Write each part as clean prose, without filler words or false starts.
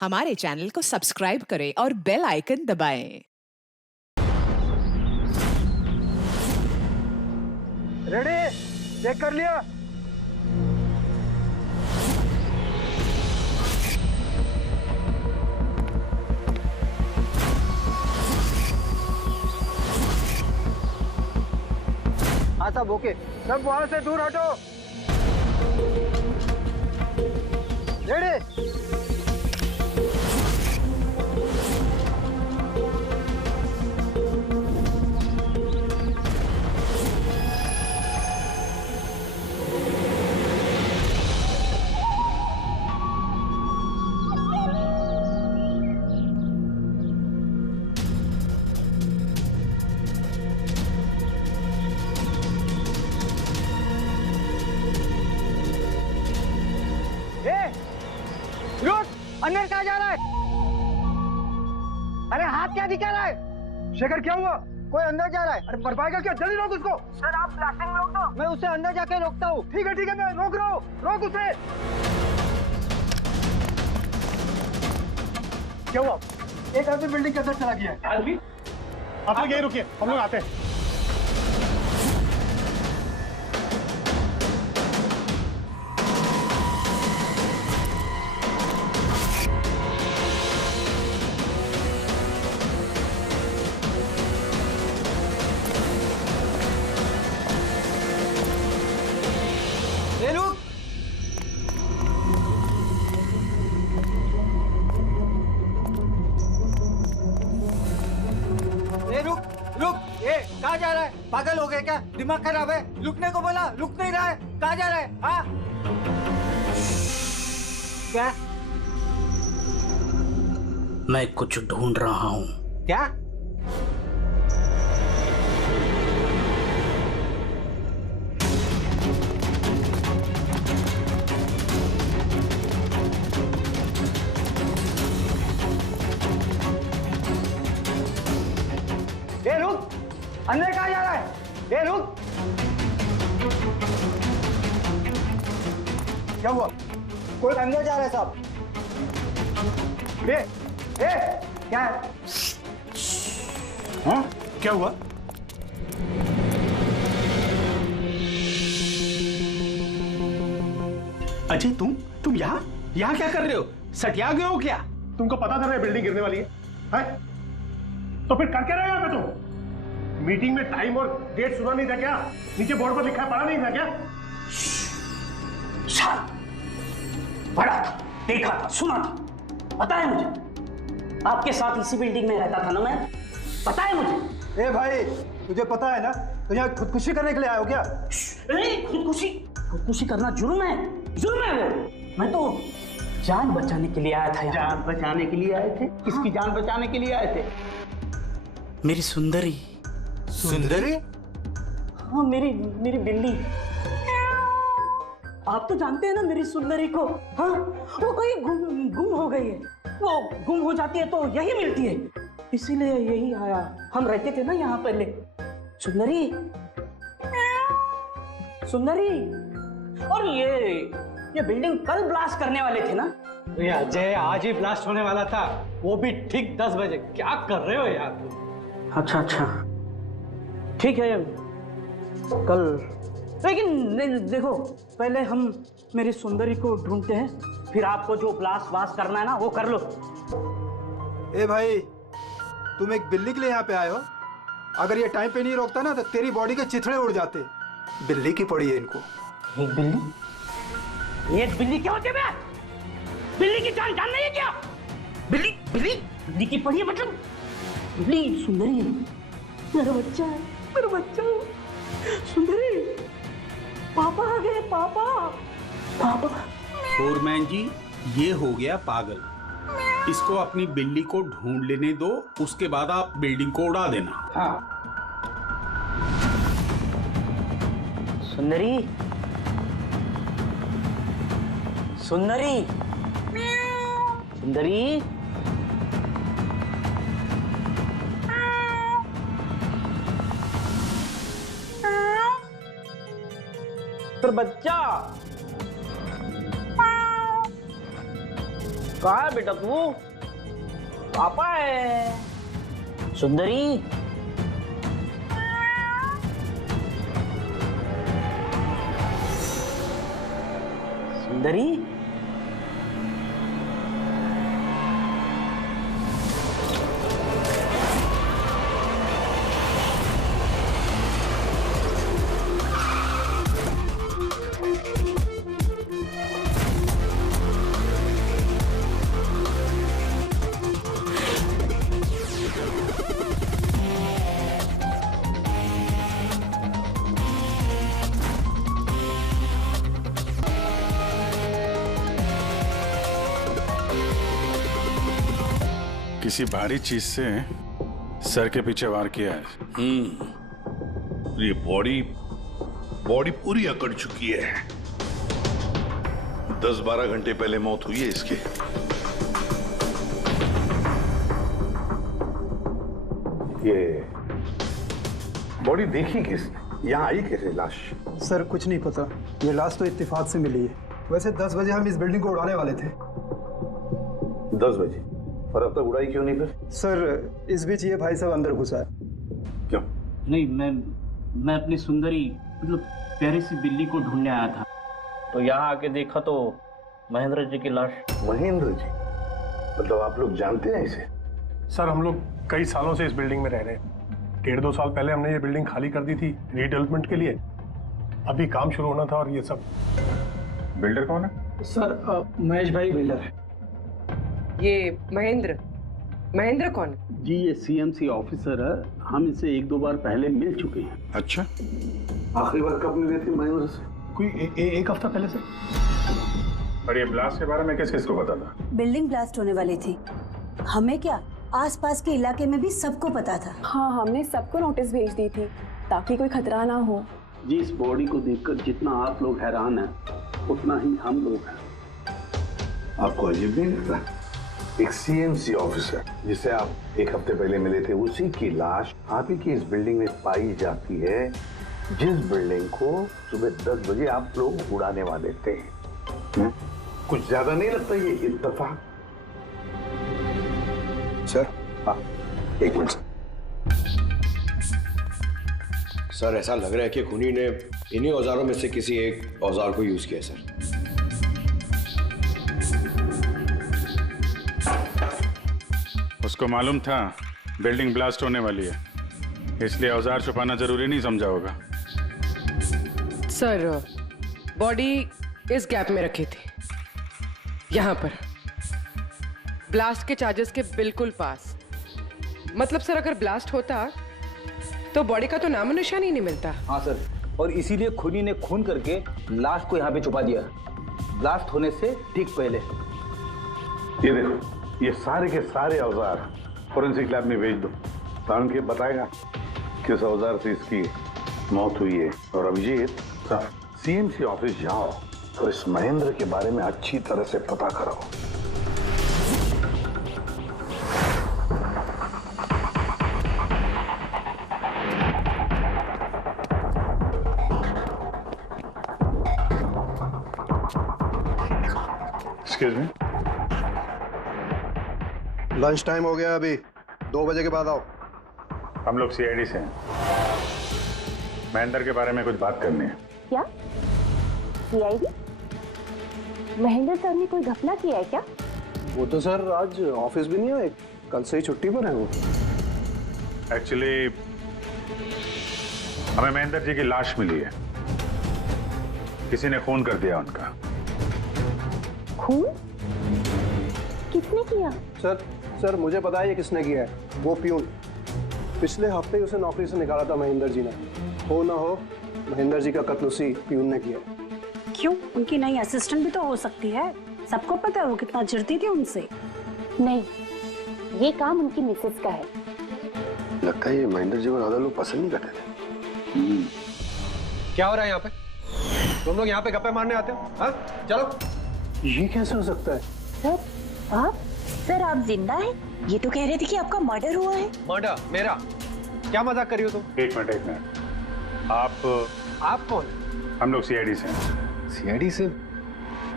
हमारे चैनल को सब्सक्राइब करें और बेल आइकन दबाएं। रेडी? चेक कर लिया? हाँ सब ओके। सब वहां से दूर हटो। रेडी? रुक! अंदर कहाँ जा रहा है? अरे हाथ क्या दिखा रहा है? शेखर क्या हुआ? कोई अंदर जा रहा है। अरे मर पाएगा क्या? जल्दी रोक उसको। सर आप ब्लास्टिंग रोक दो। मैं उसे अंदर जाके रोकता हूँ। ठीक है मैं रोक रहा हूँ। रोक उसे। क्या हुआ? एक आदमी बिल्डिंग के अंदर चला गया है। आदमी? आप लोग यहीं रुकिए, हम लोग आते हैं। रुक! ये कहाँ जा रहा है? पागल हो गए क्या? दिमाग खराब है? रुकने को बोला, रुक नहीं रहा है। कहाँ जा रहा है? हाँ? क्या? मैं कुछ ढूंढ रहा हूँ। क्या? ये रुक! अंदर कहाँ जा रहा है? ये रुक! क्या हुआ? कोई अंदर जा रहा है साहब। क्या है? हाँ? क्या हुआ? अजय तुम यहाँ क्या कर रहे हो? सटिया गए हो क्या? तुमको पता था ना बिल्डिंग गिरने वाली है? तो फिर कर क्या रहे हो यहाँ पे तुम? मीटिंग में टाइम और डेट सुना नहीं था क्या? नीचे बोर्ड पर लिखा है, पढ़ा नहीं था क्या? पढ़ा था, देखा था, सुना था, पता है मुझे। आपके साथ इसी बिल्डिंग में रहता था ना मैं, पता है मुझे। ए भाई, तुझे पता है ना? तो यहाँ खुदकुशी करने के लिए आए हो क्या? खुदकुशी करना जुर्म है वो। मैं तो जान बचाने के लिए आया था यहाँ। जान बचाने के लिए आए थे? किसकी जान बचाने के लिए आए थे? मेरी सुंदरी। सुंदरी? हाँ, मेरी बिल्ली। आप तो जानते हैं ना मेरी सुंदरी को। हाँ, वो कहीं गुम हो गई है। वो गुम हो जाती है तो यही मिलती है, इसीलिए यही आया। हम रहते थे ना यहाँ पहले। सुंदरी, और ये बिल्डिंग कल ब्लास्ट करने वाले थे ना? अजय, आज ही ब्लास्ट होने वाला था, वो भी ठीक 10 बजे। क्या कर रहे हो यार तुम? अच्छा, ठीक है कल, लेकिन देखो, पहले हम मेरी सुंदरी को ढूंढते हैं, फिर आपको जो ब्लास्ट करना है ना वो कर लो। ए भाई, तुम एक बिल्ली के लिए यहाँ पे आए हो? अगर ये टाइम पे नहीं रोकता ना तो तेरी बॉडी के चिथड़े उड़ जाते। बिल्ली की पड़ी है इनको। एक बिल्ली क्या होती है? बिल्ली की जान नहीं है क्या? बिल्ली की पड़ी है मतलब? बिल्ली सुंदरी है, मेरा बच्चा सुंदरी। पापा आ गए, पापा। फोरमैन जी, ये हो गया पागल। इसको अपनी बिल्ली को ढूंढ लेने दो, उसके बाद आप बिल्डिंग को उड़ा देना। हाँ। सुंदरी। पर बच्चा कहाँ है बेटा तू? पापा है। सुंदरी, सुंदरी, किसी भारी चीज से सर के पीछे वार किया है। ये बॉडी पूरी अकड़ चुकी है। 10-12 घंटे पहले मौत हुई है इसकी। ये बॉडी देखी किसने? यहाँ आई कैसे लाश? सर कुछ नहीं पता, ये लाश तो इत्तेफाक से मिली है। वैसे 10 बजे हम इस बिल्डिंग को उड़ाने वाले थे। 10 बजे? और अब तक उड़ाई क्यों नहीं फिर? सर इस बीच ये भाई साहब अंदर घुसा है। क्यों? नहीं, मैं अपनी सुंदरी मतलब प्यारी सी बिल्ली को ढूंढने आया था, तो यहाँ आके देखा तो महेंद्र जी की लाश। महेंद्र जी? मतलब आप लोग जानते हैं इसे? सर हम लोग कई सालों से इस बिल्डिंग में रह रहे हैं। 1.5-2 साल पहले हमने ये बिल्डिंग खाली कर दी थी रीडेवलपमेंट के लिए। अभी काम शुरू होना था और ये सब। बिल्डर कौन है? सर महेश भाई बिल्डर है। ये महेंद्र कौन है? जी ये सीएमसी ऑफिसर है, हम इससे 1-2 बार पहले मिल चुके हैं। अच्छा, आखिरी बार कब मिले थे महेंद्र से? कोई एक हफ्ता पहले से। और ये ब्लास्ट के बारे में किसको पता था? बिल्डिंग ब्लास्ट होने वाली थी, हमें क्या आसपास के इलाके में भी सबको पता था। हाँ, हमने सबको नोटिस भेज दी थी ताकि कोई खतरा ना हो। जी इस बॉडी को देखकर जितना आप लोग हैरान हैं उतना ही हम लोग हैं। आपको अजीब नहीं लगता? एक सीएमसी ऑफिसर जिसे आप 1 हफ्ते पहले मिले थे, उसी की लाश आप ही की इस बिल्डिंग में पाई जाती है, जिस बिल्डिंग को सुबह 10 बजे आप लोग उड़ाने वाले थे। कुछ ज्यादा नहीं लगता ये इत्तेफाक? सर, हाँ, 1 मिनट सर ऐसा लग रहा है कि खूनी ने इन्हीं औजारों में से किसी एक औजार को यूज किया सर। उसको मालूम था बिल्डिंग ब्लास्ट होने वाली है, इसलिए औजार छुपाना जरूरी नहीं समझा होगा। सर बॉडी इस गैप में रखी थी, यहाँ पर ब्लास्ट के चार्जेस के बिल्कुल पास। मतलब सर अगर ब्लास्ट होता तो बॉडी का तो नामो निशान ही नहीं मिलता। हाँ सर, और इसीलिए खूनी ने खून करके लाश को यहाँ पे छुपा दिया ब्लास्ट होने से ठीक पहले। ये देखो, ये सारे के सारे औजार फोरेंसिक लैब में भेज दो, ताकि के बताएगा किस औजार से इसकी मौत हुई है। और अभिजीत, सीएमसी ऑफिस जाओ और इस महेंद्र के बारे में अच्छी तरह से पता करो। एक्सक्यूज मी, लंच टाइम हो गया, अभी 2 बजे के बाद आओ। हम लोग सीआईडी से हैं, महेंद्र के बारे में कुछ बात करनी है। क्या सीआईडी? महेंद्र सर ने कोई घपला किया है क्या? वो तो सर आज ऑफिस भी नहीं आए, कल से ही छुट्टी पर है वो। एक्चुअली हमें महेंद्र जी की लाश मिली है, किसी ने खून कर दिया उनका। खून? किसने किया? सर मुझे पता है ये किसने किया है, वो प्यून। पिछले हफ्ते ही उसे नौकरी से निकाला था महेंद्र जी ने। हो ना हो महेंद्र जी का कत्ल उसी प्यून ने किया। क्यों? उनकी नई असिस्टेंट भी तो हो सकती है, सबको पता है वो कितना चिढ़ती थी उनसे। नहीं, ये काम उनकी मिसेस का है। लगता है ये महेंद्र जी को ज्यादा लोग पसंद नहीं करते थे। क्या हो रहा है यहाँ पे? तुम लोग यहाँ पे गप्पे मारने आते हो? हाँ चलो। ये कैसे हो सकता है? सर आप? सर आप जिंदा हैं? ये तो कह रहे थे कि आपका मर्डर हुआ है। मर्डर? मेरा? क्या मजाक कर रही हो तुम? एक मिनट, आप कौन? हम लोग सीआईडी से हैं। सीआईडी से?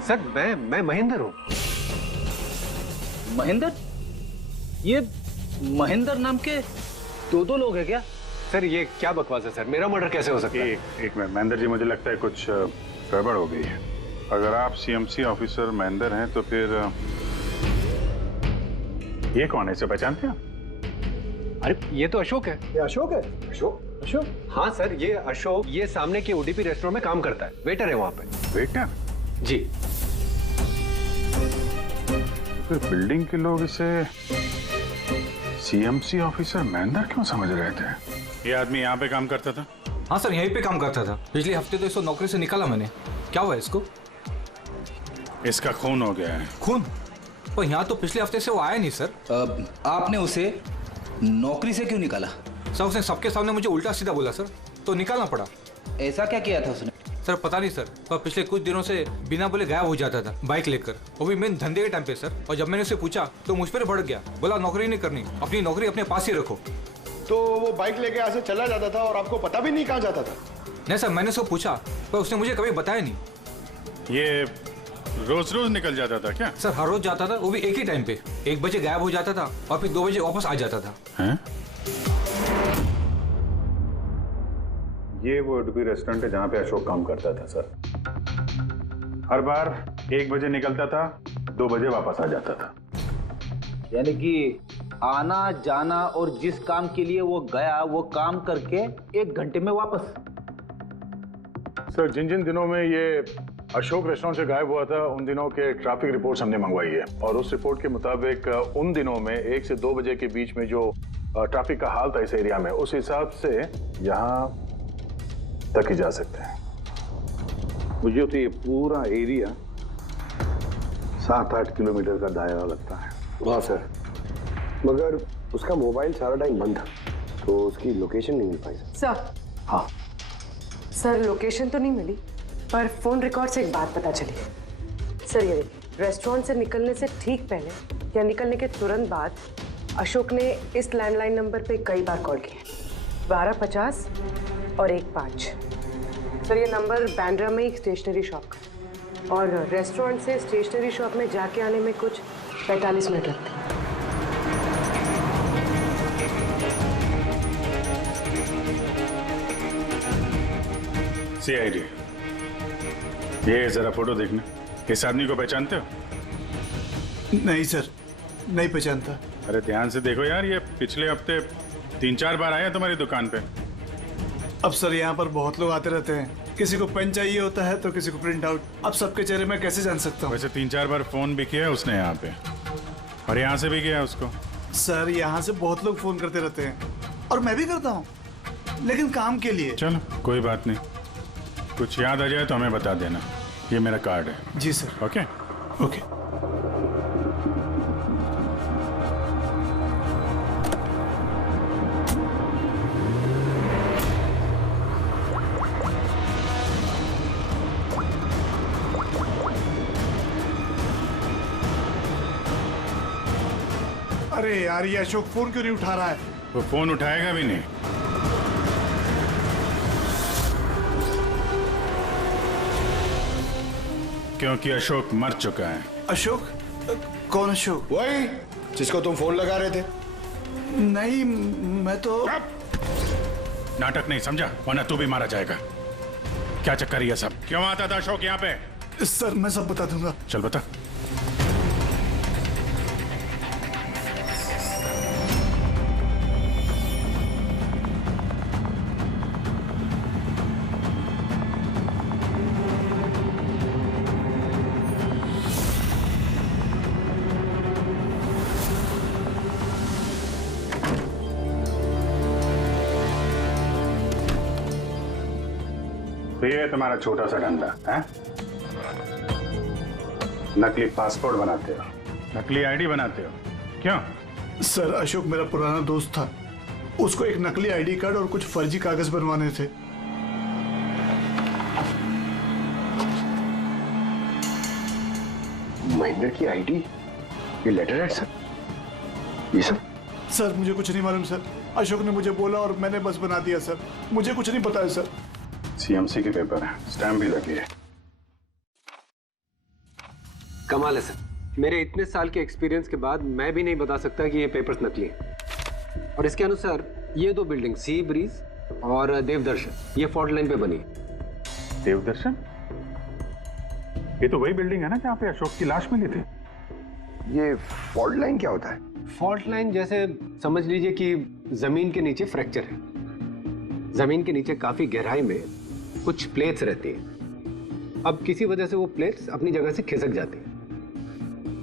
सर मैं महेंद्र हूँ। महेंद्र? ये महेंद्र नाम के दो लोग हैं क्या? सर ये क्या बकवास है सर, मेरा मर्डर कैसे हो सकता है? एक मिनट महेंद्र जी, मुझे लगता है कुछ गड़बड़ हो गई है। अगर आप सीएमसी ऑफिसर महेंद्र हैं तो फिर ये कौन है, इसे पहचानते हैं? अरे ये तो अशोक है। ये अशोक है? अशोक? हाँ सर, ये अशोक ये सामने के ओडीपी रेस्टोरेंट में काम करता है, वेटर है वहाँ पे। वेटर? जी। फिर बिल्डिंग के लोग इसे सीएमसी ऑफिसर महेंद्र क्यों समझ रहे थे? ये आदमी यहाँ पे काम करता था? हाँ सर, यहीं पे काम करता था। पिछले हफ्ते तो इसको नौकरी से निकाला मैंने। क्या हुआ इसको? इसका खून हो गया है। खून? पर यहाँ तो पिछले हफ्ते से वो आया नहीं सर। आपने उसे नौकरी से क्यों निकाला? सर उसने सबके सामने मुझे उल्टा सीधा बोला सर, तो निकालना पड़ा। ऐसा क्या किया था उसने? सर पता नहीं सर, पर पिछले कुछ दिनों से बिना बोले गायब हो जाता था बाइक लेकर, वो भी मेन धंधे के टाइम पे सर। और जब मैंने उसे पूछा तो मुझ पर भड़क गया, बोला नौकरी नहीं करनी, अपनी नौकरी अपने पास ही रखो। तो वो बाइक लेके यहाँ से चला जाता था और आपको पता भी नहीं कहाँ जाता था? नहीं सर, मैंने उसको पूछा पर उसने मुझे कभी बताया नहीं। ये रोज रोज निकल जाता था क्या? सर हर रोज जाता था, वो भी एक ही टाइम पे। 1 बजे गायब हो जाता था और फिर 2 बजे वापस आ जाता था। हैं? ये वो ओडीपी रेस्टोरेंट है जहाँ पे अशोक काम करता था सर। हर बार 1 बजे निकलता था, 2 बजे वापस आ जाता था। यानी कि आना जाना और जिस काम के लिए वो गया वो काम करके 1 घंटे में वापस। सर जिन जिन दिनों में ये अशोक रेस्टोरेंट से गायब हुआ था उन दिनों के ट्रैफिक रिपोर्ट्स हमने मंगवाई है, और उस रिपोर्ट के मुताबिक उन दिनों में 1 से 2 बजे के बीच में जो ट्रैफिक का हाल था इस एरिया में, उस हिसाब से यहाँ तक ही जा सकते हैं। मुझे तो ये पूरा एरिया 7-8 किलोमीटर का दायरा लगता है। हाँ सर, मगर उसका मोबाइल सारा टाइम बंद था, तो उसकी लोकेशन नहीं मिल पाई सर। हाँ सर लोकेशन तो नहीं मिली, पर फोन रिकॉर्ड से एक बात पता चली। सर ये देखिए, रेस्टोरेंट से निकलने से ठीक पहले या निकलने के तुरंत बाद अशोक ने इस लैंडलाइन नंबर पे कई बार कॉल किया, 1250 और 15। सर ये नंबर बांद्रा में एक स्टेशनरी शॉप का है, और रेस्टोरेंट से स्टेशनरी शॉप में जाके आने में कुछ 45 मिनट लगते हैं। सीआईडी, ये जरा फोटो देखना। इस आदमी को पहचानते हो? नहीं सर, नहीं पहचानता। अरे ध्यान से देखो यार, ये पिछले हफ्ते 3-4 बार आया तुम्हारी दुकान पे। अब सर यहाँ पर बहुत लोग आते रहते हैं, किसी को पेन चाहिए होता है तो किसी को प्रिंट आउट। अब सबके चेहरे में कैसे जान सकता हूँ? वैसे 3-4 बार फोन भी किया उसने यहाँ पे, और यहाँ से भी किया उसको। सर यहाँ से बहुत लोग फोन करते रहते हैं, और मैं भी करता हूँ, लेकिन काम के लिए। चलो कोई बात नहीं, कुछ याद आ जाए तो हमें बता देना। ये मेरा कार्ड है। जी सर। Okay okay. अरे यार, ये अशोक फोन क्यों नहीं उठा रहा है? वो फोन उठाएगा भी नहीं। क्योंकि अशोक मर चुका है। अशोक? कौन अशोक? वही जिसको तुम फोन लगा रहे थे। नहीं, मैं तो नाटक नहीं समझा, वरना तू भी मारा जाएगा। क्या चक्कर है ये सब? क्यों आता था अशोक यहाँ पे? सर मैं सब बता दूंगा। चल बता। तो ये तुम्हारा छोटा सा धंधा है? नकली पासपोर्ट बनाते हो, नकली आईडी बनाते हो, क्यों? सर अशोक मेरा पुराना दोस्त था, उसको एक नकली आईडी कार्ड और कुछ फर्जी कागज बनवाने थे। महेंद्र की आईडी, ये लेटर है सर, ये सब? सर मुझे कुछ नहीं मालूम सर, अशोक ने मुझे बोला और मैंने बस बना दिया सर, मुझे कुछ नहीं पता है सर। सीएमसी के पेपर है, स्टैम्प भी लगी है। कमाल है सर, मेरे इतने साल के एक्सपीरियंस के बाद मैं भी नहीं बता सकता कि ये पेपर्स नकली हैं। और इसके अनुसार ये दो बिल्डिंग सी ब्रीज और देवदर्शन ये फॉल्ट लाइन पे बनी है। देवदर्शन? ये तो वही बिल्डिंग है ना जहाँ पे अशोक की लाश मिली थी। ये फॉल्ट लाइन क्या होता है? फॉल्ट लाइन जैसे समझ लीजिए कि जमीन के नीचे फ्रैक्चर है। जमीन के नीचे काफी गहराई में कुछ प्लेट्स रहती हैं। अब किसी वजह से वो प्लेट्स अपनी जगह से खिसक जाती हैं।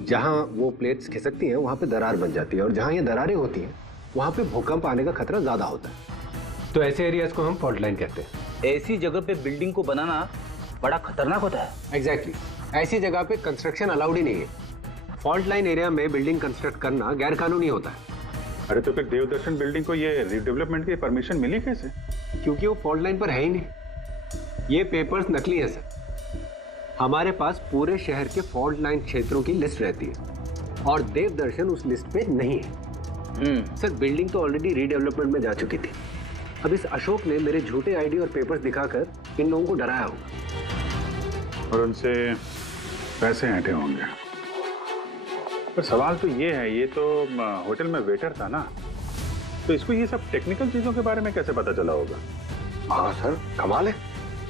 जहां वो प्लेट्स खिसकती हैं वहां पे दरार बन जाती है और जहां ये दरारें होती हैं वहां पे भूकंप आने का खतरा ज्यादा होता है। तो ऐसे एरियाज को हम फॉल्ट लाइन कहते हैं। ऐसी जगह पे बिल्डिंग को बनाना बड़ा खतरनाक होता है। एग्जैक्टली ऐसी जगह पे कंस्ट्रक्शन अलाउड ही नहीं है। फॉल्ट लाइन एरिया में बिल्डिंग कंस्ट्रक्ट करना गैर कानूनी होता है। अरे तो फिर देवदर्शन बिल्डिंग को ये रिडेवलपमेंट की परमिशन मिली कैसे? क्योंकि वो फॉल्ट लाइन पर है ही नहीं। ये पेपर्स नकली है सर। हमारे पास पूरे शहर के फॉल्ट लाइन क्षेत्रों की लिस्ट रहती है और देवदर्शन उस लिस्ट पे नहीं है। सर बिल्डिंग तो ऑलरेडी रीडेवलपमेंट में जा चुकी थी। अब इस अशोक ने मेरे झूठे आईडी और पेपर्स दिखाकर इन लोगों को डराया होगा और उनसे पैसे ऐंठे होंगे। पर सवाल तो ये है, ये तो होटल में वेटर था ना, तो इसको ये सब टेक्निकल चीजों के बारे में कैसे पता चला होगा? हाँ सर, कमाल है,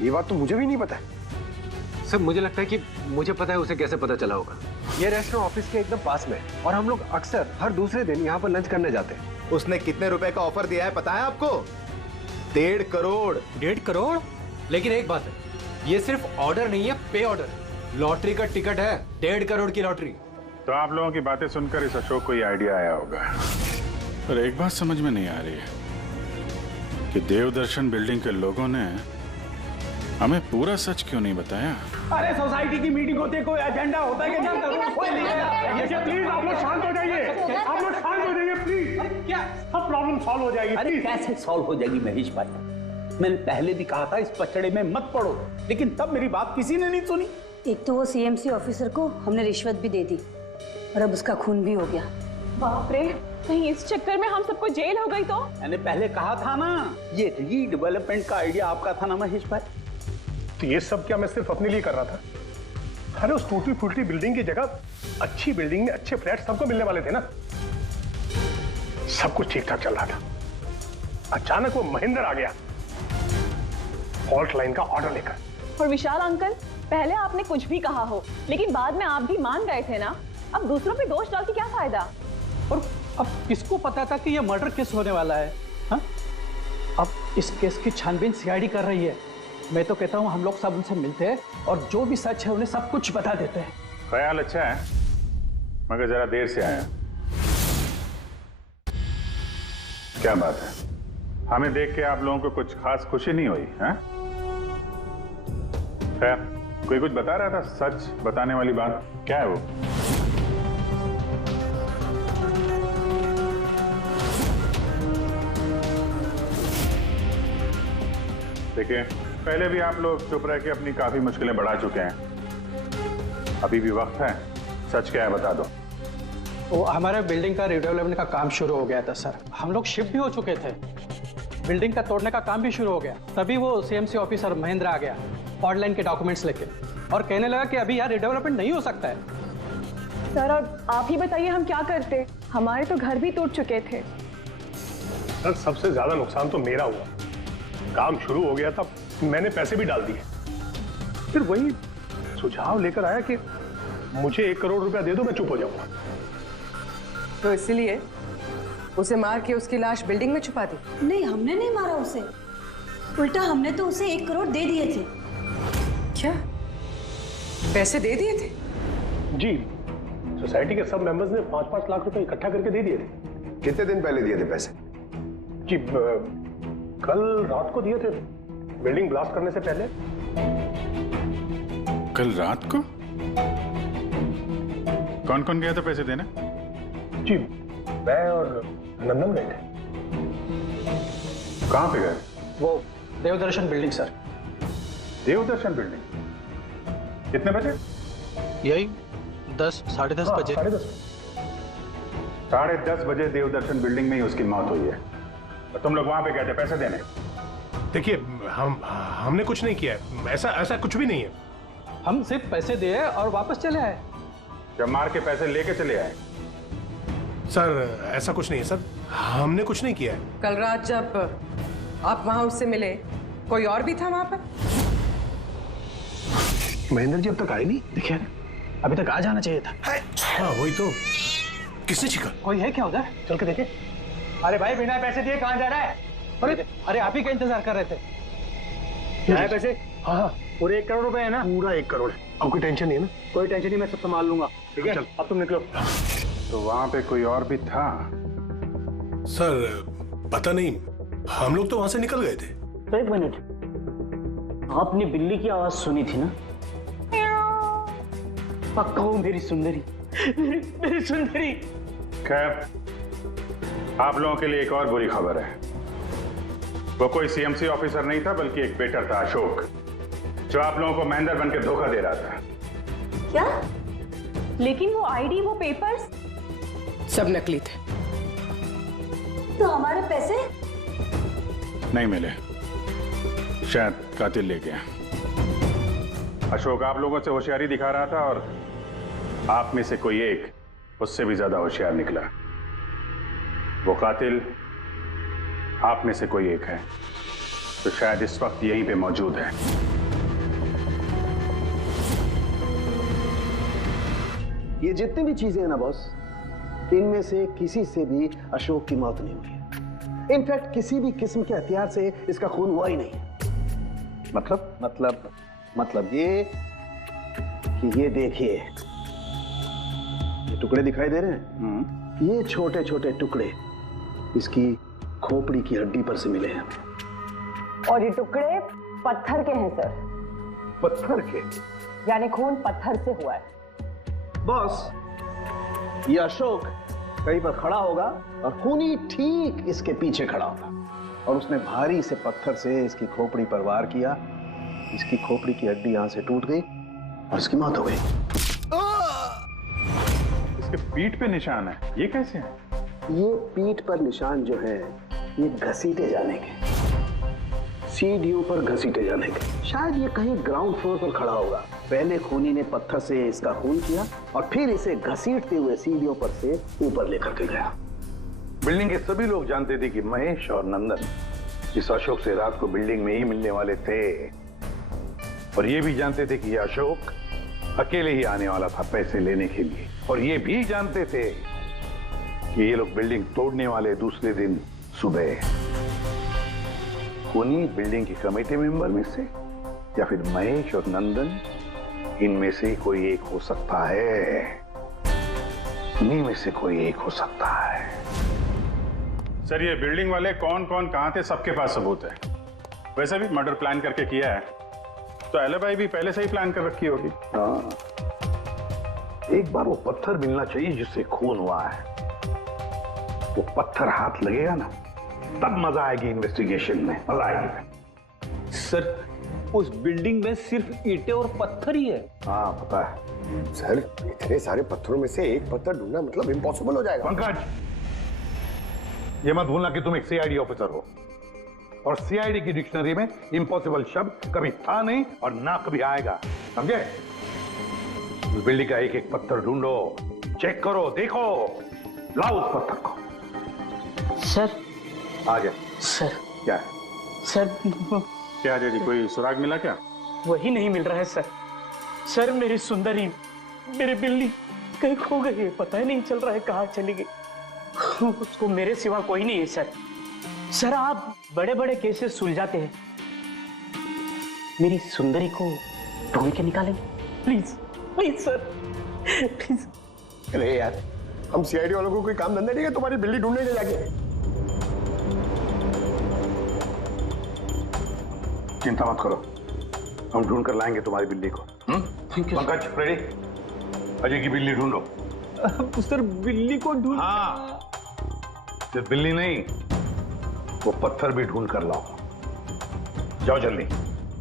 ये बात तो मुझे भी नहीं पता है। सर मुझे लगता है कि मुझे पता है उसे कैसे पता चला होगा। ये रेस्टोरेंट ऑफिस के एकदम पास में है और हम लोग अक्सर हर दूसरे दिन यहाँ पर लंच करने जाते हैं। उसने कितने रुपए का ऑफर दिया है पता है आपको? 1.5 करोड़। 1.5 करोड़? लेकिन एक बात है, ये सिर्फ ऑर्डर नहीं है, पे ऑर्डर। लॉटरी का टिकट है, 1.5 करोड़ की लॉटरी। तो आप लोगों की बातें सुनकर इस अशोक को ये आइडिया आया होगा। पर एक बात समझ में नहीं आ रही है कि देवदर्शन बिल्डिंग के लोगों ने हमें पूरा सच क्यों नहीं बताया? अरे सोसाइटी की मीटिंग होती है, कोई एजेंडा होता है कि नहीं? कोई नहीं है। प्लीज आप लोग शांत हो जाइए, आप लोग शांत हो जाइए प्लीज। क्या सब प्रॉब्लम सॉल्व हो जाएगी? अरे कैसे सॉल्व हो जाएगी महेश भाई? मैंने पहले भी कहा था इस पचड़े में मत पड़ो, लेकिन तब मेरी बात किसी ने नहीं सुनी। एक तो वो सीएमसी ऑफिसर को हमने रिश्वत भी दे दी और अब उसका खून भी हो गया। बाप रे, कहीं इस चक्कर में हम सबको जेल हो गई तो? मैंने पहले कहा था ना, ये रीडेवलपमेंट का आइडिया आपका था ना महेश भाई? तो ये सब क्या मैं सिर्फ अपने लिए कर रहा था? अरे उस टूटी फूटी बिल्डिंग की जगह अच्छी बिल्डिंग में अच्छे फ्लैट सबको मिलने वाले थे ना। सब कुछ ठीक ठाक चल रहा था, अचानक वो महेंद्र आ गया फॉल्ट लाइन का ऑर्डर लेकर। और विशाल अंकल, पहले आपने कुछ भी कहा हो, लेकिन बाद में आप भी मान गए थे ना। अब दूसरों पे दोष डाल के क्या फायदा? और अब किसको पता था कि ये मर्डर केस होने वाला है? हाँ? अब इस केस की छानबीन सीआईडी कर रही है। मैं तो कहता हूँ हम लोग सब उनसे मिलते हैं और जो भी सच है उन्हें सब कुछ बता देते हैं। ख्याल अच्छा है, मगर जरा देर से आया। क्या बात है, हमें देख के आप लोगों को कुछ खास खुशी नहीं हुई? हैं? खैर, कोई कुछ बता रहा था, सच बताने वाली बात क्या है वो? देखिए, पहले भी आप लोग चुप रह के अपनी काफी मुश्किलें बढ़ा चुके हैं। अभी भी वक्त है, सच क्या है बता दो। वो हमारे बिल्डिंग का रिडेवलपमेंट का काम शुरू हो गया था सर। हम लोग शिफ्ट भी हो चुके थे, बिल्डिंग का तोड़ने का काम भी शुरू हो गया। तभी वो सीएमसी ऑफिसर महेंद्र आ गया फॉल्ट लाइन के डॉक्यूमेंट्स लेके और कहने लगा कि अभी यार रिडेवलपमेंट नहीं हो सकता है। सर अब आप ही बताइए हम क्या करते? हमारे तो घर भी टूट चुके थे। सर सबसे ज्यादा नुकसान तो मेरा हुआ। काम शुरू हो गया था, मैंने पैसे भी डाल दिए। फिर वही सुझाव लेकर आया कि मुझे 1 करोड़ रुपया दे दो, मैं चुप हो जाऊंगा। तो इसलिए उसे मार के उसकी लाश बिल्डिंग में छुपा दी? नहीं, हमने नहीं मारा उसे, उल्टा हमने तो उसे 1 करोड़ दे दिए थे। क्या पैसे दे दिए थे? जी, सोसाइटी के सब मेंबर्स ने 5-5 लाख रुपए इकट्ठा करके दे दिए थे। कितने दिन पहले दिए थे पैसे? जी कल रात को दिए थे, बिल्डिंग ब्लास्ट करने से पहले। कल रात को? कौन कौन गया था पैसे देने? जी मैं और नंदन गए थे। कहाँ पे गए? वो देवदर्शन बिल्डिंग सर। देवदर्शन बिल्डिंग? कितने बजे? यही 10, 10:30 बजे। 10:30 बजे देवदर्शन बिल्डिंग में ही उसकी मौत हुई है। और तुम लोग वहां पे गए थे पैसे देने? देखिए हमने कुछ नहीं किया है, ऐसा कुछ भी नहीं है। हम सिर्फ पैसे दिए और वापस चले आए। जब मार के पैसे लेके चले आए। सर ऐसा कुछ नहीं है सर, हमने कुछ नहीं किया है। कल रात जब आप वहां उससे मिले, कोई और भी था वहां पर? महेंद्र जी अब तक आए नहीं, देखिए अभी तक आ जाना चाहिए था। हाँ वही तो, किसने छीका? कोई है क्या उधर? चल के देखे। अरे भाई बिना पैसे दिए कहाँ जा रहा है? अरे आप ही का इंतजार कर रहे थे। क्या है पैसे? हाँ पूरे 1 करोड़ रुपए है ना? पूरा 1 करोड़। अब कोई टेंशन नहीं है ना? कोई टेंशन नहीं, मैं सब संभाल लूंगा। ठीक है, अब तुम निकलो। तो वहां पे कोई और भी था? सर पता नहीं, हम लोग तो वहां से निकल गए थे। तो 1 मिनट, आपने बिल्ली की आवाज सुनी थी ना? पक्का वो मेरी सुंदरी, मेरी सुंदरी। खैर, आप लोगों के लिए एक और बुरी खबर है। वो कोई सीएमसी ऑफिसर नहीं था, बल्कि एक वेटर था, अशोक, जो आप लोगों को महेंद्र बन के धोखा दे रहा था। क्या? लेकिन वो आईडी, वो पेपर्स सब नकली थे। तो हमारे पैसे? नहीं मिले, शायद कातिल ले गया। अशोक आप लोगों से होशियारी दिखा रहा था और आप में से कोई एक उससे भी ज्यादा होशियार निकला। वो कातिल आप में से कोई एक है, तो शायद इस वक्त यहीं पे मौजूद है। ये जितनी भी चीजें हैं ना बॉस, इनमें से किसी से भी अशोक की मौत नहीं हुई है। इनफैक्ट किसी भी किस्म के हथियार से इसका खून हुआ ही नहीं है। मतलब ये कि ये देखिए, ये टुकड़े दिखाई दे रहे हैं? ये छोटे छोटे टुकड़े इसकी खोपड़ी की हड्डी पर से मिले हैं। और ये टुकड़े पत्थर के हैं सर। पत्थर के? यानी खून पत्थर से हुआ है। बॉस, ये अशोक कहीं पर खड़ा होगा और खूनी ठीक इसके पीछे खड़ा होगा, और उसने भारी से पत्थर से इसकी खोपड़ी पर वार किया। इसकी खोपड़ी की हड्डी यहां से टूट गई और इसकी मौत हो गई। इसके पीठ पे निशान है, ये कैसे है? ये पीठ पर निशान जो है, ये घसीटे जाने के, सीढ़ियों पर घसीटे जाने के। शायद ये कहीं ग्राउंड फ्लोर पर खड़ा होगा। पहले खूनी ने पत्थर से इसका खून किया और फिर इसे घसीटते हुए सीढ़ियों पर से ऊपर लेकर के गया। बिल्डिंग के सभी लोग जानते थे कि महेश और नंदन इस अशोक से रात को बिल्डिंग में ही मिलने वाले थे, और ये भी जानते थे कि ये अशोक अकेले ही आने वाला था पैसे लेने के लिए, और ये भी जानते थे कि ये लोग बिल्डिंग तोड़ने वाले दूसरे दिन सुबह। खूनी बिल्डिंग की कमेटी मेंबर में से या फिर महेश और नंदन, इनमें से कोई एक हो सकता है। इन्हीं में से कोई एक हो सकता है। सर ये बिल्डिंग वाले कौन कौन कहां थे, सबके पास सबूत है। वैसे भी मर्डर प्लान करके किया है, तो एलिबाई भी पहले से ही प्लान कर रखी होगी। हाँ, एक बार वो पत्थर मिलना चाहिए जिससे खून हुआ है। वो पत्थर हाथ लगेगा ना, तब मजा आएगी इन्वेस्टिगेशन में, मजा आएगी। सर उस बिल्डिंग में सिर्फ ईंटें और पत्थर ही है। हाँ पता है सर, इतने सारे पत्थरों में से एक पत्थर ढूंढना मतलब इम्पॉसिबल हो जाएगा। पंकज, ये मत भूलना कि तुम एक सीआईडी ऑफिसर हो, और सीआईडी की डिक्शनरी में इम्पॉसिबल शब्द कभी था नहीं और ना कभी आएगा, समझे? उस बिल्डिंग का एक एक पत्थर ढूंढो, चेक करो, देखो, लाओ उस पत्थर को। सर आ गया। सर क्या है? सर क्या जी, कोई सुराग मिला क्या? वही नहीं मिल रहा है सर। सर मेरी सुंदरी, मेरी बिल्ली कहीं खो गई है, पता ही नहीं चल रहा है कहाँ चली गई। उसको मेरे सिवा कोई नहीं है सर। सर आप बड़े बड़े केसेस सुलझाते हैं, मेरी सुंदरी को ढूंढ के निकालेंगे प्लीज, प्लीज सर, प्लीज। अरे यार, हम सीआईडी वालों को कोई काम धंधा नहीं है तुम्हारी बिल्ली ढूंढने ले जाके। चिंता मत करो, हम ढूंढ कर लाएंगे तुम्हारी बिल्ली को। पंकज, रेडी? अजय की बिल्ली ढूंढो। सर बिल्ली को ढूंढ? हाँ, सिर्फ बिल्ली नहीं, वो पत्थर भी ढूंढ कर लाओ। जाओ जल्दी।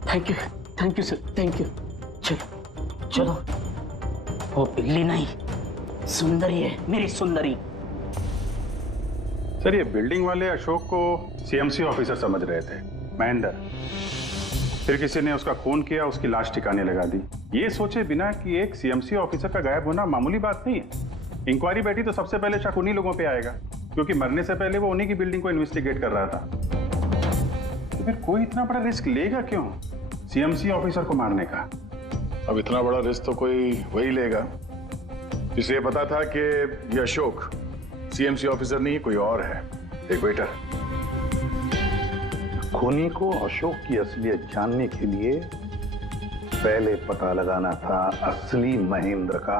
Thank you sir, thank you. चलो चलो, वो बिल्ली नहीं सुंदरी है, मेरी सुंदरी। सर ये बिल्डिंग वाले अशोक को सीएमसी ऑफिसर समझ रहे थे, महेंद्र। फिर किसी ने उसका खून किया, उसकी लाश ठिकाने लगा दी। ये सोचे बिना कि एक सीएमसी ऑफिसर का गायब होना मामूली बात नहीं है। इंक्वायरी बैठी तो सबसे पहले शक उन्हीं लोगों पे आएगा, क्योंकि मरने से पहले वो उन्हीं की बिल्डिंग को इन्वेस्टिगेट कर रहा था। तो फिर कोई इतना बड़ा रिस्क लेगा क्यों सीएमसी ऑफिसर को मारने का? अब इतना बड़ा रिस्क तो कोई वही लेगा जिसे पता था कि ये अशोक सीएमसी ऑफिसर नहीं कोई और है, एक वेटर। खूनी को अशोक की असलियत जानने के लिए पहले पता लगाना था असली महेंद्र का।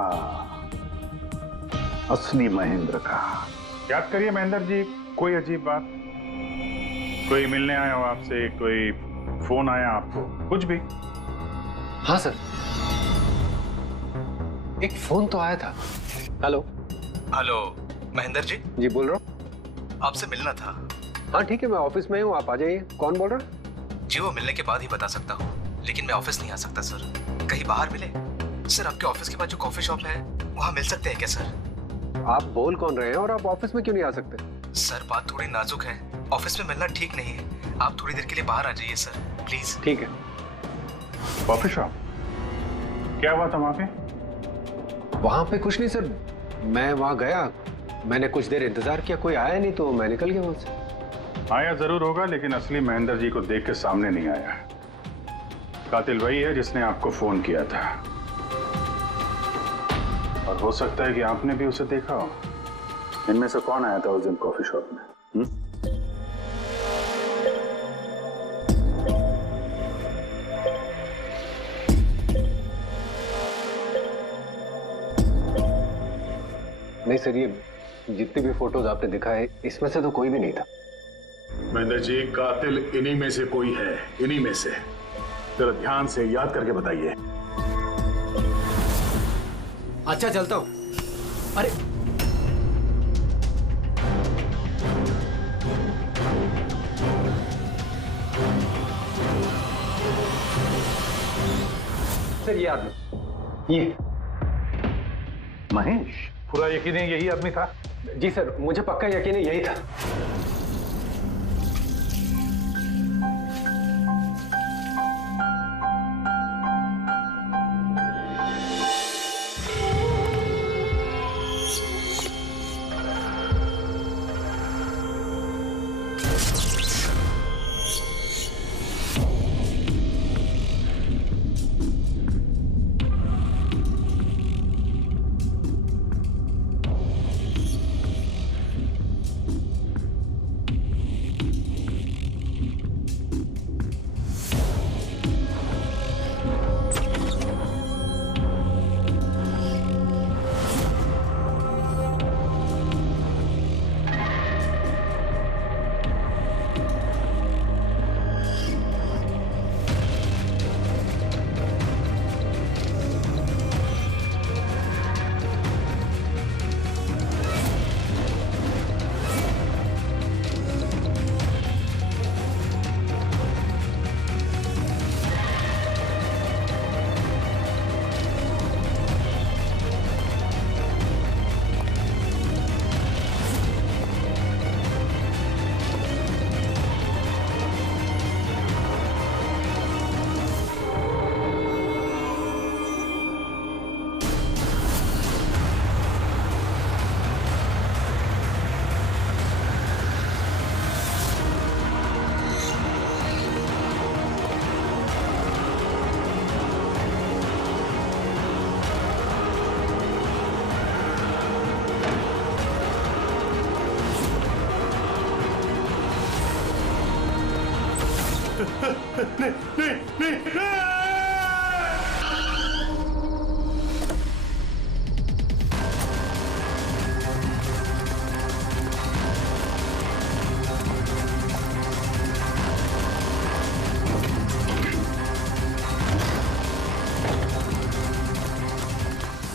असली महेंद्र का। याद करिए महेंद्र जी, कोई अजीब बात, कोई मिलने आया हो आपसे, कोई फोन आया आपको, कुछ भी? हाँ सर, एक फोन तो आया था। Hello hello Mahendra ji. जी बोल रहा हूँ। आपसे मिलना था। हाँ ठीक है, मैं ऑफिस में हूँ, आप आ जाइए। कौन बोल रहा? जी वो मिलने के बाद ही बता सकता हूँ, लेकिन मैं ऑफिस नहीं आ सकता सर। कहीं बाहर मिले? सर आपके ऑफिस के पास जो कॉफी शॉप है वहाँ मिल सकते हैं क्या सर? आप बोल कौन रहे हैं और आप ऑफिस में क्यों नहीं आ सकते? सर बात थोड़ी नाजुक है, ऑफिस में मिलना ठीक नहीं है। आप थोड़ी देर के लिए बाहर आ जाइए सर, प्लीज। ठीक है। Coffee shop? क्या हुआ था वहाँ पे? वहाँ पे कुछ नहीं सर, मैं वहाँ गया, मैंने कुछ देर इंतजार किया, कोई आया नहीं तो मैं निकल गया वहाँ से। आया जरूर होगा, लेकिन असली महेंद्र जी को देख के सामने नहीं आया। कातिल वही है जिसने आपको फोन किया था, और हो सकता है कि आपने भी उसे देखा हो। इनमें से कौन आया था उस दिन कॉफी शॉप में? नहीं सर, ये जितनी भी फोटोज आपने दिखाए इसमें से तो कोई भी नहीं था। महेंद्र जी, कातिल इन्हीं में से कोई है, इन्हीं में से। जरा ध्यान से याद करके बताइए। अच्छा चलता हूँ। अरे सर ये आदमी, ये महेश, पूरा यकीन है यही आदमी था? जी सर, मुझे पक्का यकीन है यही था।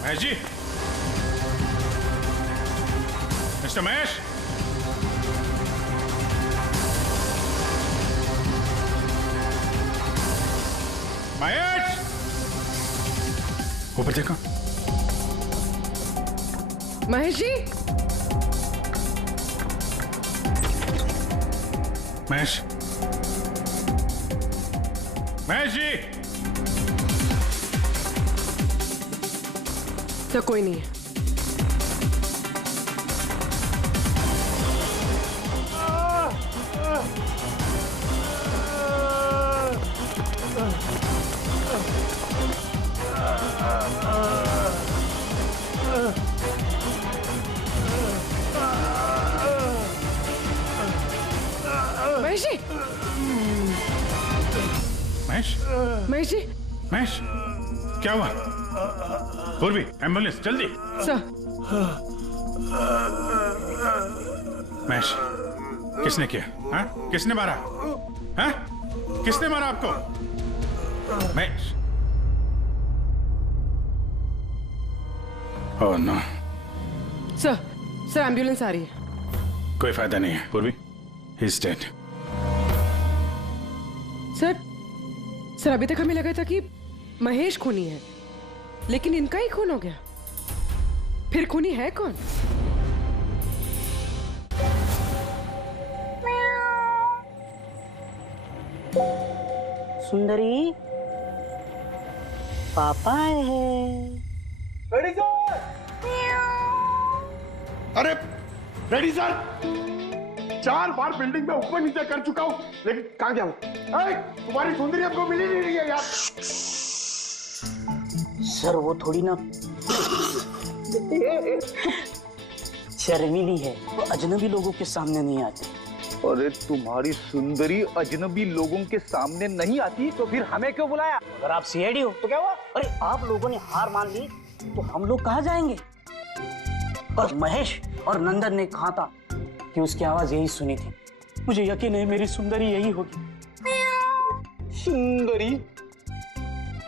महेश जी, मिस्टर महेश, महेश, ऊपर देखो। महेश जी, महेश, महेश जी। तो कोई नहीं है। महेश जी। महेश। महेश जी। महेश, क्या हुआ? पूर्वी, एम्बुलेंस जल्दी। सर। महेश, किसने किया? हाँ? किसने मारा? हाँ? किसने मारा आपको? Mahesh. Oh no. Sir ambulance आ रही है। कोई फायदा नहीं है पूर्वी, ही इज डेड। सर अभी तक हमें लगा था कि महेश खूनी है, लेकिन इनका ही खून हो गया। फिर खूनी है कौन? सुंदरी, पापा आए हैं। Ready sir. अरे रेडी सर, 4 बार बिल्डिंग में ऊपर नीचे कर चुका हूँ, लेकिन कहाँ गया हूँ? तुम्हारी सुंदरी हमको मिली नहीं रही है यार। सर वो थोड़ी ना शर्मीली है, वो अजनबी लोगों के सामने नहीं आती। अरे तुम्हारी सुंदरी अजनबी लोगों के सामने नहीं आती तो फिर हमें क्यों बुलाया? अगर आप सीआईडी हो तो क्या हुआ? अरे आप लोगों ने हार मान ली तो हम लोग कहाँ जाएंगे? और महेश और नंदन ने कहा था कि उसकी आवाज यही सुनी थी। मुझे यकीन है मेरी सुंदरी यही होगी। सुंदरी?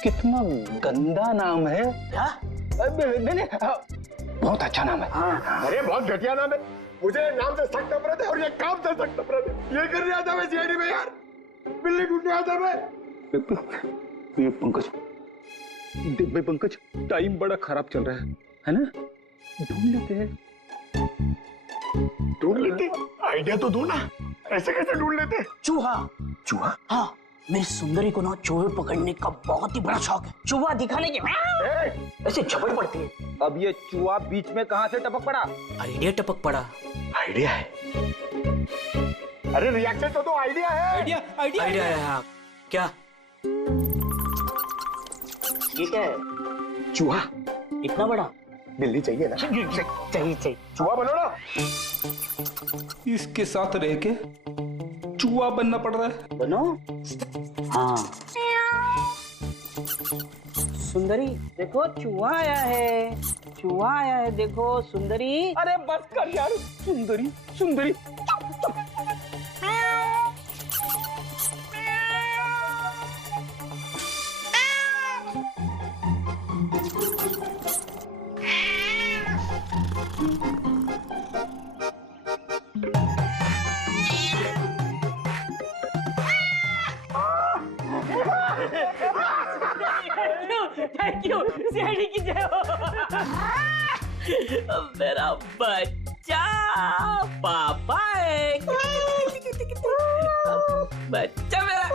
कितना गंदा नाम है। क्या? नहीं, बहुत अच्छा नाम है। अरे बहुत घटिया नाम है। मुझे नाम से सख्त नफरत है और ये काम से सख्त नफरत है। ये कर रहा था मैं सीआईडी में यार, बिल्ली ढूंढने आया था मैं। ये पंकज, देख भाई पंकज, टाइम बड़ा खराब चल रहा है ना? ढूंढ लेते हैं। ढूंढ लेते? आइडिया तो दो ना, ऐसे कैसे ढूंढ लेते? चूहा। चूहा? हाँ, मेरी सुंदरी को ना चूहे पकड़ने का बहुत ही बड़ा शौक है। चूहा दिखाने के ऐसे झपट पड़ती है। अब ये चूहा बीच में कहाँ से टपक पड़ा? आइडिया टपक पड़ा। आइडिया है? अरे रिएक्शन तो आइडिया है। आइडिया है। हाँ क्या? ये क्या है? चूहा। इतना बड़ा? बिल्ली चाहिए ना? चाहिए। चूहा बनो ना। इसके साथ रह के चूहा बनना पड़ रहा है। बनो। हाँ। सुंदरी देखो चूहा आया है, चूहा आया है देखो सुंदरी। अरे बस कर यार, सुंदरी सुंदरी। थैंक यू सीआईडी की जय हो। मेरा बच्चा पापा है। बच्चा मेरा।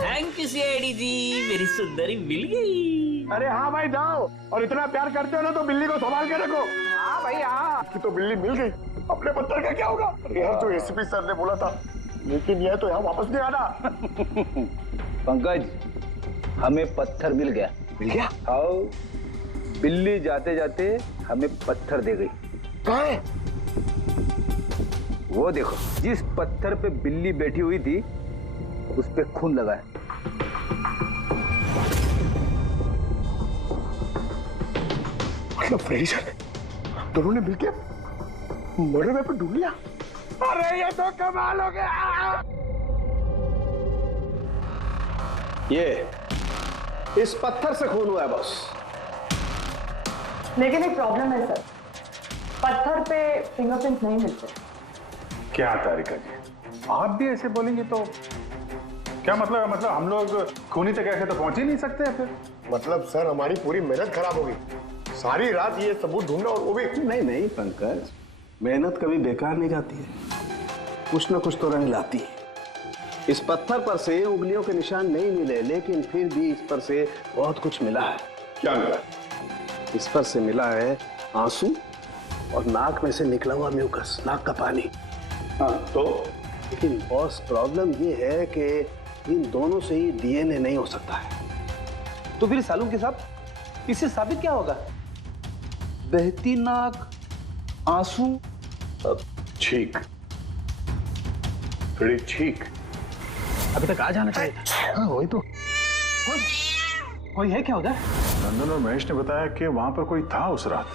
थैंक यू सीआईडी जी, मेरी सुंदरी मिल गई। अरे हाँ भाई जाओ, और इतना प्यार करते हो ना तो बिल्ली को संभाल के रखो। हाँ भाई हाँ। तो बिल्ली मिल गई, अपने पत्थर का क्या होगा? यार जो एसीपी सर ने बोला था, लेकिन यह तो यहाँ वापस नहीं आना। पंकज, हमें पत्थर मिल गया। मिल गया? आओ, बिल्ली जाते जाते हमें पत्थर दे गई। कहाँ है? वो देखो, जिस पत्थर पे बिल्ली बैठी हुई थी उस पे खून लगा है। मतलब फ्रेडी सर दोनों ने मिलकर मर्डर वेपन ढूंढ लिया। अरे ये तो कमाल हो गया। ये इस पत्थर से खून हुआ है बॉस। लेकिन एक प्रॉब्लम है सर, पत्थर पे फिंगरप्रिंट नहीं मिलते। क्या तारिका जी, आप भी ऐसे बोलेंगे तो क्या मतलब? मतलब हम लोग खूनी तक ऐसे तो पहुंच ही नहीं सकते फिर? मतलब सर हमारी पूरी मेहनत खराब हो गई। सारी रात ये सबूत ढूंढना, और वो भी नहीं पंकज, मेहनत कभी बेकार नहीं जाती है, कुछ ना कुछ तो रंग लाती है। इस पत्थर पर से उंगलियों के निशान नहीं मिले, लेकिन फिर भी इस पर से बहुत कुछ मिला है। क्या मिला? इस पर से मिला है आंसू और नाक में से निकला हुआ म्यूकस, नाक का पानी। हाँ तो? लेकिन बॉस प्रॉब्लम ये है कि इन दोनों से ही डीएनए नहीं हो सकता है। तो फिर सालू के साहब, इससे साबित क्या होगा? बहती नाक, आंसू, छींक, थोड़ी छींक। अभी तक आ जाना चाहिए। हाँ वही तो। कोई है क्या उधर? नंदन और महेश ने बताया कि वहां पर कोई था उस रात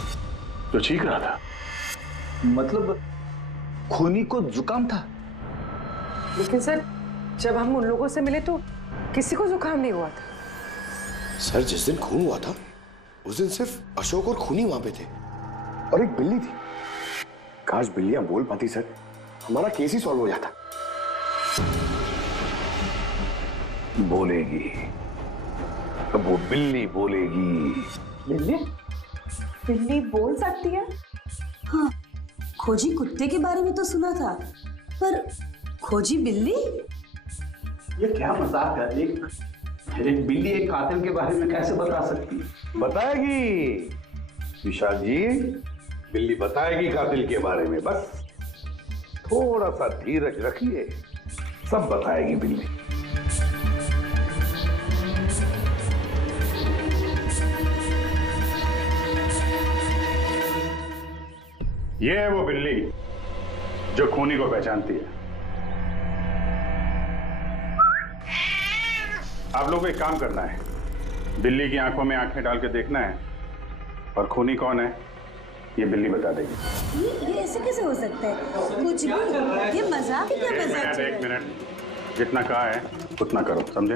जो चीख रहा था। मतलब खूनी को जुकाम था? लेकिन सर, जब हम उन लोगों से मिले तो किसी को जुकाम नहीं हुआ था। सर जिस दिन खून हुआ था उस दिन सिर्फ अशोक और खूनी वहां पे थे और एक बिल्ली थी। काश बिल्लियां बोल पाती सर, हमारा केस ही सॉल्व हो जाता। बोलेगी, अब वो बिल्ली बोलेगी। बिल्ली? बिल्ली बोल सकती है? हाँ, खोजी कुत्ते के बारे में तो सुना था, पर खोजी बिल्ली? ये क्या मजाक है? एक बिल्ली एक कातिल के बारे में कैसे बता सकती है? बताएगी विशाल जी, बिल्ली बताएगी कातिल के बारे में। बस थोड़ा सा धीरज रखिए, सब बताएगी बिल्ली। ये है वो बिल्ली जो खूनी को पहचानती है। आप लोगों को एक काम करना है, बिल्ली की आंखों में आंखें डाल के देखना है और खूनी कौन है ये बिल्ली बता देगी। ये ऐसे कैसे हो सकता है? कुछ भी, ये मजाक है क्या? मजाक? एक मिनट, जितना कहा है उतना करो, समझे?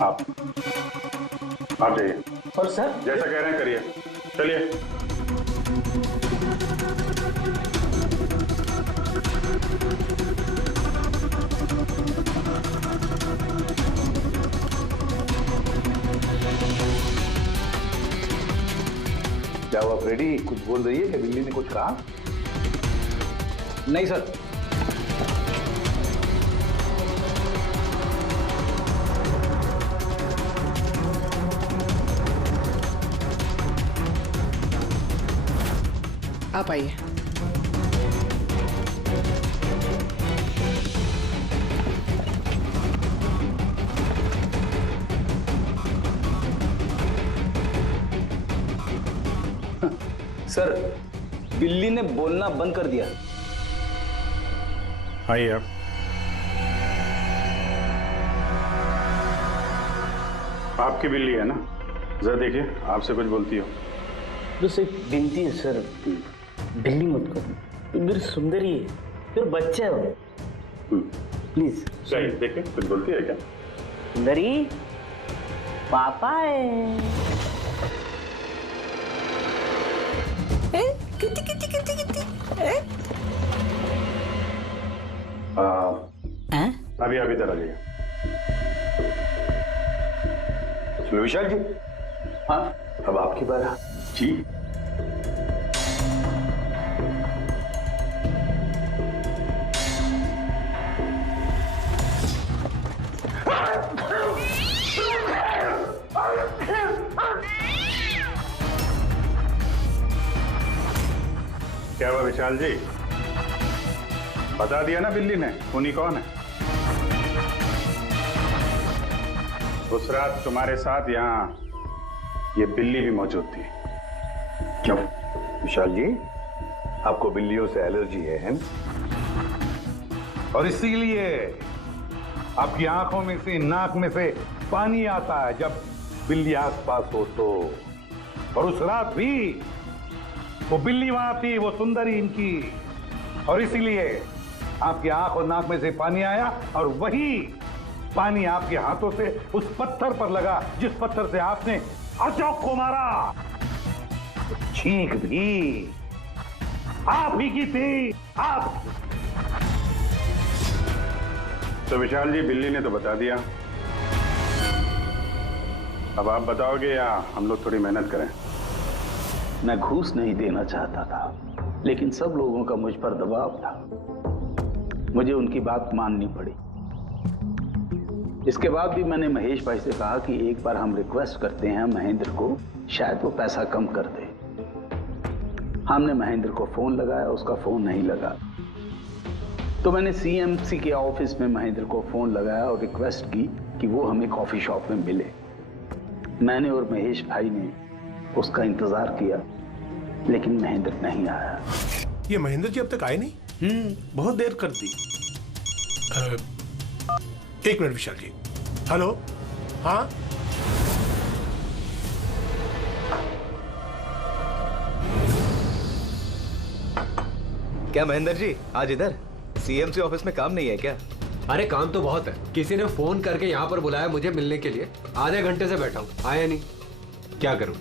आप जाइए। और सर जैसा कह रहे हैं करिए, चलिए। क्या हुआ फ्रेडी, कुछ बोल रही है कि बिल्ली ने कुछ कहा? नहीं सर। आप आइए। सर, बिल्ली ने बोलना बंद कर दिया। आइए आप। आपकी बिल्ली है ना? जरा देखिए, आपसे कुछ बोलती हो। बस एक विनती है सर, बिल्ली मत करो, मेरी सुंदरी है, फिर बच्चा है वो। प्लीज। सही, देखिए कुछ बोलती है क्या? सुंदरी, पापा है। कितनी कितनी कितनी कितनी? अभी अभी इधर आ जाइए। विशाल जी। हाँ, अब आपकी बात। जी। क्या हुआ विशाल जी? बता दिया ना बिल्ली ने खूनी कौन है? उस रात तुम्हारे साथ यहाँ ये बिल्ली भी मौजूद थी। क्यों विशाल जी, आपको बिल्लियों से एलर्जी है ना? और इसीलिए आपकी आंखों में से, नाक में से पानी आता है जब बिल्ली आसपास हो तो। और उस रात भी वो बिल्ली वहां थी, वो सुंदरी इनकी, और इसीलिए आपकी आंख और नाक में से पानी आया, और वही पानी आपके हाथों से उस पत्थर पर लगा जिस पत्थर से आपने अशोक को मारा। छींक भी आप ही की थी, आप। तो विशाल जी, बिल्ली ने तो बता दिया, अब आप बताओगे या हम लोग थोड़ी मेहनत करें? मैं घूस नहीं देना चाहता था, लेकिन सब लोगों का मुझ पर दबाव था। मुझे उनकी बात माननी पड़ी। इसके बाद भी मैंने महेश भाई से कहा कि एक बार हम रिक्वेस्ट करते हैं महेंद्र को, शायद वो पैसा कम कर दे। हमने महेंद्र को फोन लगाया, उसका फोन नहीं लगा। तो मैंने सीएमसी के ऑफिस में महेंद्र को फोन लगाया और रिक्वेस्ट की कि वो हमें कॉफी शॉप में मिले। मैंने और महेश भाई ने उसका इंतजार किया, लेकिन महेंद्र नहीं आया। ये महेंद्र जी अब तक आए नहीं? बहुत देर कर दी। एक मिनट विशाल जी। हेलो, हाँ क्या महेंद्र जी आज इधर? सीएमसी ऑफिस में काम नहीं है क्या? अरे काम तो बहुत है। किसी ने फोन करके यहाँ पर बुलाया मुझे मिलने के लिए। आधे घंटे से बैठा हूँ, आया नहीं, क्या करूँ?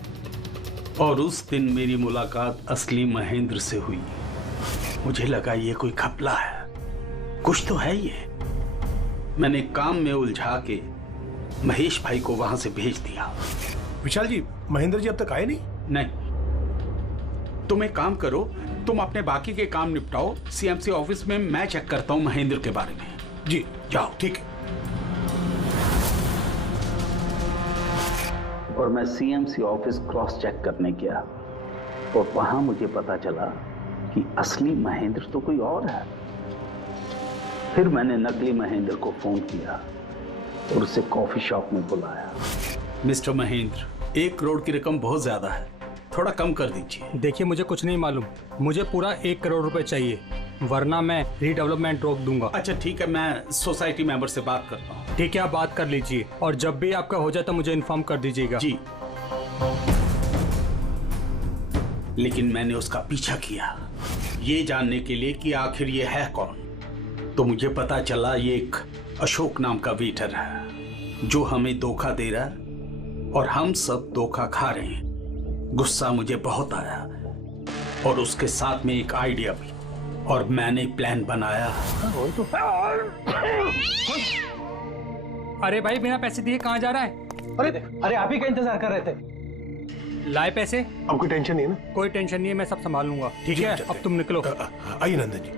और उस दिन मेरी मुलाकात असली महेंद्र से हुई। मुझे लगा ये कोई घपला है, कुछ तो है ये। मैंने काम में उलझा के महेश भाई को वहां से भेज दिया। विशाल जी, महेंद्र जी अब तक आए नहीं? नहीं, तुम एक काम करो, तुम अपने बाकी के काम निपटाओ। सीएमसी ऑफिस में मैं चेक करता हूं महेंद्र के बारे में। जी जाओ, ठीक है। और मैं सीएमसी ऑफिस क्रॉस चेक करने गया और वहां मुझे पता चला कि असली महेंद्र तो कोई और है। फिर मैंने नकली महेंद्र को फोन किया और उसे कॉफी शॉप में बुलाया। मिस्टर महेंद्र, 1 करोड़ की रकम बहुत ज्यादा है, थोड़ा कम कर दीजिए। देखिए, मुझे कुछ नहीं मालूम, मुझे पूरा 1 करोड़ रुपए चाहिए, वरना मैं रीडेवलपमेंट रोक दूंगा। अच्छा ठीक है, मैं सोसाइटी मेंबर से बात करता हूँ। ठीक है, आप बात कर लीजिए और जब भी आपका हो जाए तो मुझे इन्फॉर्म कर दीजिएगा। जी। लेकिन मैंने उसका पीछा किया ये जानने के लिए कि आखिर ये है कौन। तो मुझे पता चला ये एक अशोक नाम का वेटर है जो हमें धोखा दे रहा है और हम सब धोखा खा रहे हैं। गुस्सा मुझे बहुत आया और उसके साथ में एक आइडिया भी, और मैंने प्लान बनाया। अरे भाई, बिना पैसे दिए कहाँ जा रहा है? अरे आप ही का इंतजार कर रहे थे। लाए पैसे? अब कोई टेंशन नहीं है ना? कोई टेंशन नहीं है, मैं सब संभाल लूंगा। ठीक है, अब तुम निकलो। आइए नंदन जी।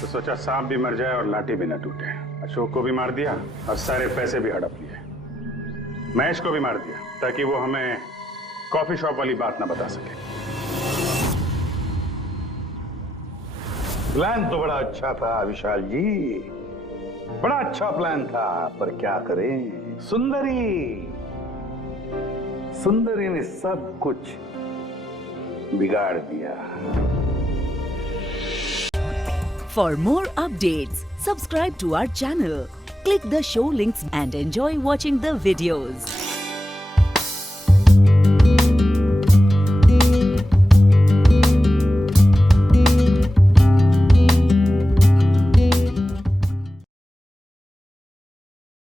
तो सोचा सांप भी मर जाए और लाठी भी न टूटे। अशोक को भी मार दिया और सारे पैसे भी हड़प लिए। महेश को भी मार दिया ताकि वो हमें कॉफी शॉप वाली बात ना बता सके। प्लान तो बड़ा अच्छा था विशाल जी, बड़ा अच्छा प्लान था, पर क्या करें, सुंदरी ने सब कुछ बिगाड़ दिया। For more updates, subscribe to our channel, click the show links and enjoy watching the videos.